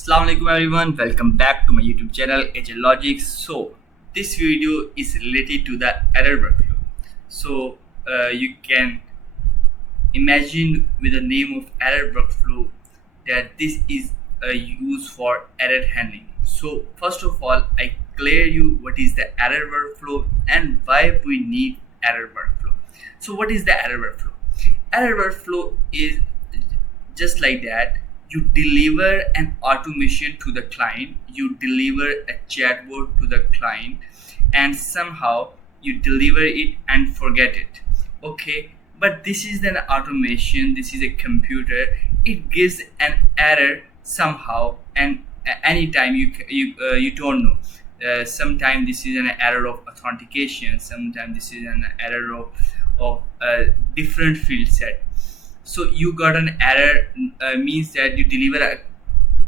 Assalamualaikum everyone, welcome back to my YouTube channel Agent Logic. So this video is related to the error workflow. You can imagine with the name of error workflow that this is used for error handling. So first of all, I clear you what is the error workflow and why we need error workflow. So what is the error workflow? Error workflow is just like that. You deliver an automation to the client, you deliver a chatbot to the client, and somehow you deliver it and forget it. Okay, but this is an automation, this is a computer, it gives an error somehow, and anytime you don't know. Sometimes this is an error of authentication, sometimes this is an error of a different field set. So you got an error, means that you deliver a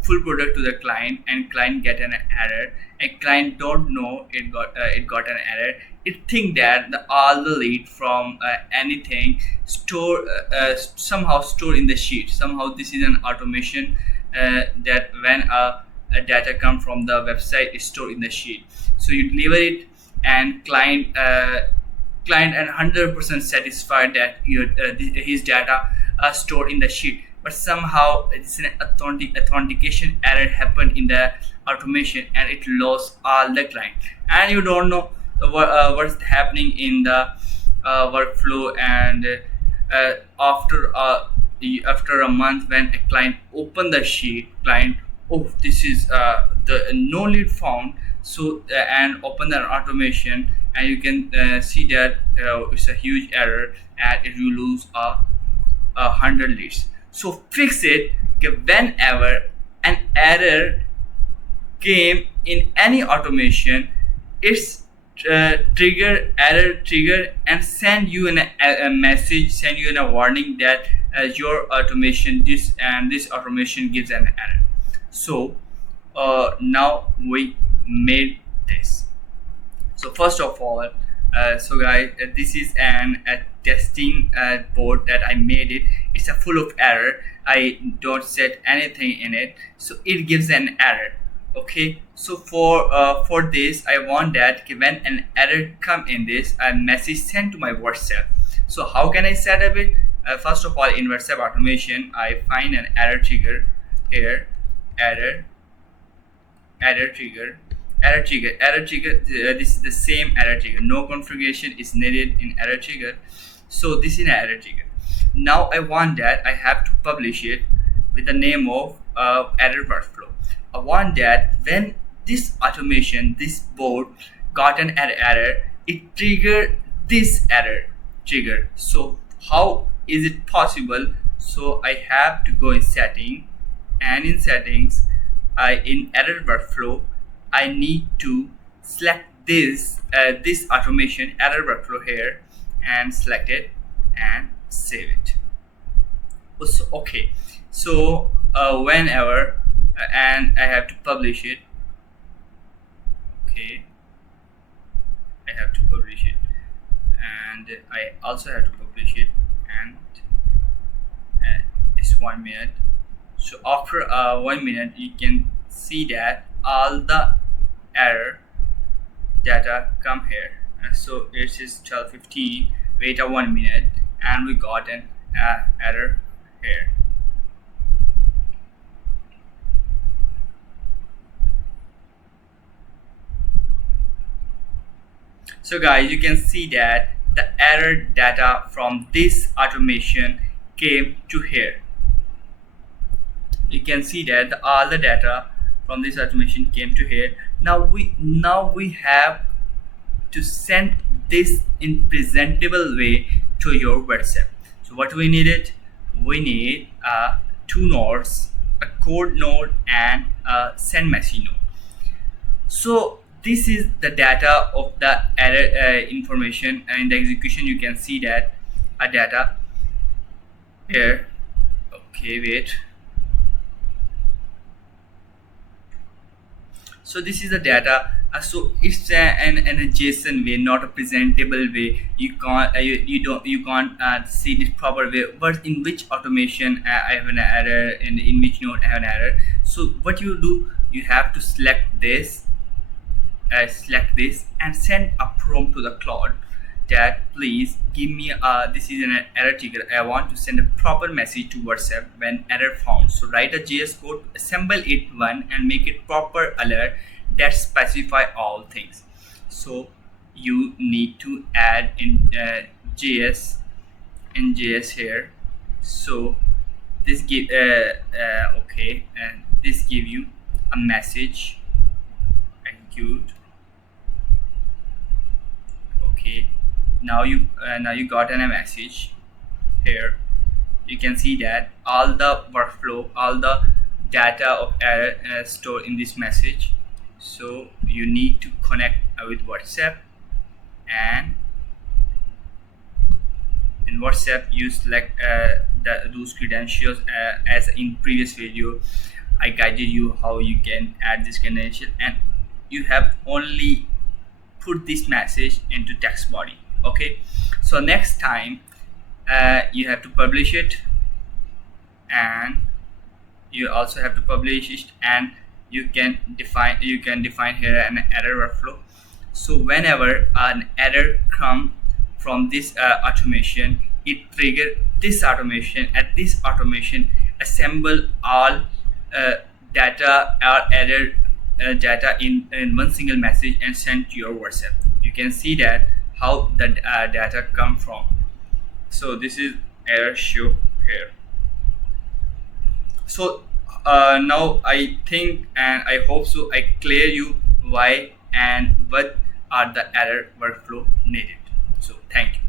full product to the client and client get an error, and client don't know it got an error. It think that all the lead from anything store somehow store in the sheet. Somehow this is an automation that when a data come from the website is stored in the sheet. So you deliver it, and client and 100% satisfied that his data are stored in the sheet, but somehow it's an authentication error happened in the automation and it lost all the client, and you don't know what's happening in the workflow. And after a month, when a client open the sheet, client, oh, this is the no lead found. So and open the automation, and you can see that it's a huge error, and it will lose a 100 leads. So fix it. Okay, whenever an error came in any automation, it's error trigger and send you a message, send you a warning that your automation this automation gives an error. So now we made this. So first of all, so guys, this is a testing board that I made it. It's a full of error. I don't set anything in it, so it gives an error. Okay, so for this, I want that when an error come in this, a message sent to my WhatsApp. So how can I set up it? First of all, in WhatsApp automation, I find an error trigger here. Error trigger. This is the same error trigger. No configuration is needed in error trigger. So this is an error trigger. Now I want that I have to publish it with the name of error workflow. I want that when this automation, this board got an error, it triggered this error trigger. So how is it possible? So I have to go in setting, and in settings, in error workflow, I need to select this automation error workflow here, and select it and save it. So, okay, so whenever and I have to publish it. Okay, I have to publish it, and I also have to publish it, and it's 1 minute. So after 1 minute, you can see that all the error data come here. And so it is 12:15. Wait a 1 minute, and we got an error here. So guys, you can see that the error data from this automation came to here. You can see that all the data from this automation came to here. Now we have to send this in presentable way to your WhatsApp. So what we needed, we need two nodes, a code node and a send message node. So this is the data of the error information, and in the execution you can see that a data here. Okay, wait. So this is the data. So it's an a JSON way, not a presentable way. You can't you can't see this proper way. But in which automation I have an error, and in which node I have an error. So what you do, you have to select this and send a prompt to the cloud that please give me this is an error trigger. I want to send a proper message to WhatsApp when error found. So write a JS code, assemble it one, and make it proper alert that specify all things. So you need to add in JS here. So this give okay, and this give you a message execute. Okay, now you got a message here. You can see that all the workflow, all the data of error stored in this message. So you need to connect with WhatsApp, and in WhatsApp you select those credentials as in previous video. I guided you how you can add this credential, and you have only put this message into text body. Okay, so next time you have to publish it, and you also have to publish it, and you can define here an error workflow. So whenever an error come from this automation, it trigger this automation. At this automation, assemble all data or error data in one single message and send to your WhatsApp. You can see that how the data come from. So this is error show here. So now I think and I hope so I clear you why and what are the error workflow needed. So thank you.